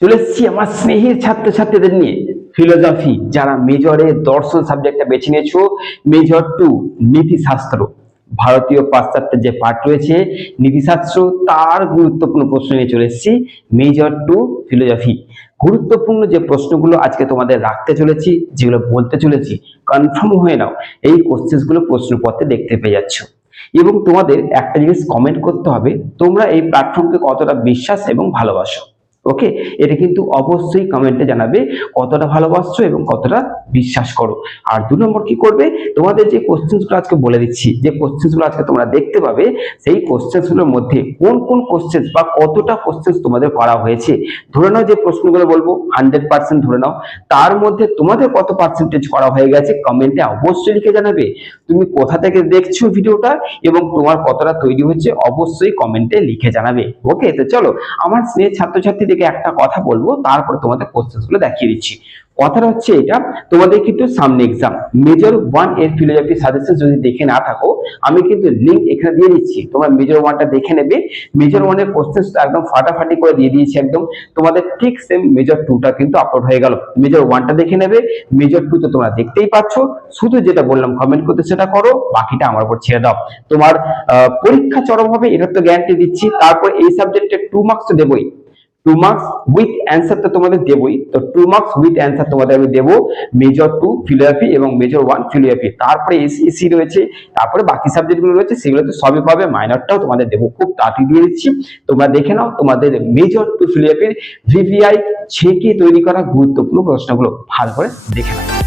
চলে এসেছি আমার স্নেহের ছাত্রছাত্রীদের নিয়ে ফিলোসফি, যারা মেজরে দর্শন সাবজেক্টটা বেছে নিয়েছো, মেজর 2 নীতিশাস্ত্র, ভারতীয় পাশ্চাত্যের যে পাঠ রয়েছে নীতিশাস্ত্র, তার গুরুত্বপূর্ণ প্রশ্ন নিয়ে চলে এসেছি মেজর 2 ফিলোসফি। গুরুত্বপূর্ণ যে প্রশ্নগুলো আজকে তোমাদের রাখতে চলেছি, যেগুলো বলতে চলেছি, কনফার্ম হয়ে নাও এই কোশ্চেনগুলো প্রশ্নপত্রে দেখতে পেয়ে যাচ্ছ। এবং তোমাদের একটা জিনিস কমেন্ট করতে হবে, তোমরা এই প্ল্যাটফর্মকে কতটা বিশ্বাস এবং ভালোবাসো। ওকে, এটা কিন্তু অবশ্যই কমেন্টে জানাবে কতটা ভালোবাসছো এবং কতটা বিশ্বাস করো। আর 2 নম্বর কি করবে, তোমাদের যে কোশ্চেনগুলো আজকে বলে দিচ্ছি, যে কোশ্চেনগুলো আজকে তোমরা দেখতে পাবে, সেই কোশ্চেনগুলোর মধ্যে কোন কোন কোশ্চেন বা কতটা কোশ্চেন তোমাদের করা হয়েছে, ধরে নাও যে প্রশ্নগুলো বলবো 100% ধরে নাও, তার মধ্যে তোমাদের কত পার্সেন্টেজ করা হয়ে গেছে কমেন্টে অবশ্যই লিখে জানাবে। তুমি কোথা থেকে দেখছো ভিডিওটা এবং তোমার কতটা তৈরি হচ্ছে অবশ্যই কমেন্টে লিখে জানাবে। ওকে, তো চলো আমার স্নেহের ছাত্রছাত্রীদেরকে একটা কথা বলবো, তারপরে তোমাদের কোশ্চেনগুলো দেখিয়ে দিচ্ছি। কথাটা হচ্ছে এটা, তোমাদের কিন্তু সামনে এক্সাম মেজর 1 এর ফিলোসফি সাজেশন যদি দেখে না থাকো, আমি কিন্তু লিংক এখানে দিয়ে দিচ্ছি, তোমরা মেজর 1টা দেখে নেবে। মেজর 1 এর কোশ্চেন একদম ফাটাফাটি করে দিয়ে দিয়েছি একদম, তোমাদের ঠিক সেম মেজর 2টা কিন্তু আপলোড হয়ে গেল। মেজর 1টা দেখে নেবে, মেজর 2 তো তোমরা দেখতেই পাচ্ছ, শুধু যেটা বললাম কমেন্ট করতে সেটা করো, বাকিটা আমার উপর ছেড়ে দাও। তোমার পরীক্ষা চরম হবে এটা তো গ্যারান্টি দিচ্ছি। তারপর এই সাবজেক্টে 2 মার্কস তো দেবই, 2 মার্কস উইথ অ্যান্সার তো তোমাদের দেবই, তো 2 মার্কস উইথ অ্যান্সার তোমাদের আমি দেবো মেজর 2 ফিলোসফি এবং মেজর 1 ফিলোসফি। তারপরে এসইসি রয়েছে, তারপরে বাকি সাবজেক্টগুলো রয়েছে, সেগুলো তো সবই পাবে, মাইনরটাও তোমাদের দেবো, খুব তাড়াতাড়ি দিয়ে দিচ্ছি। তোমরা দেখে নাও তোমাদের মেজর 2 ফিলোসফির ভিভিআই ছেকে তৈরি করা গুরুত্বপূর্ণ প্রশ্নগুলো ভালো করে দেখে নাও।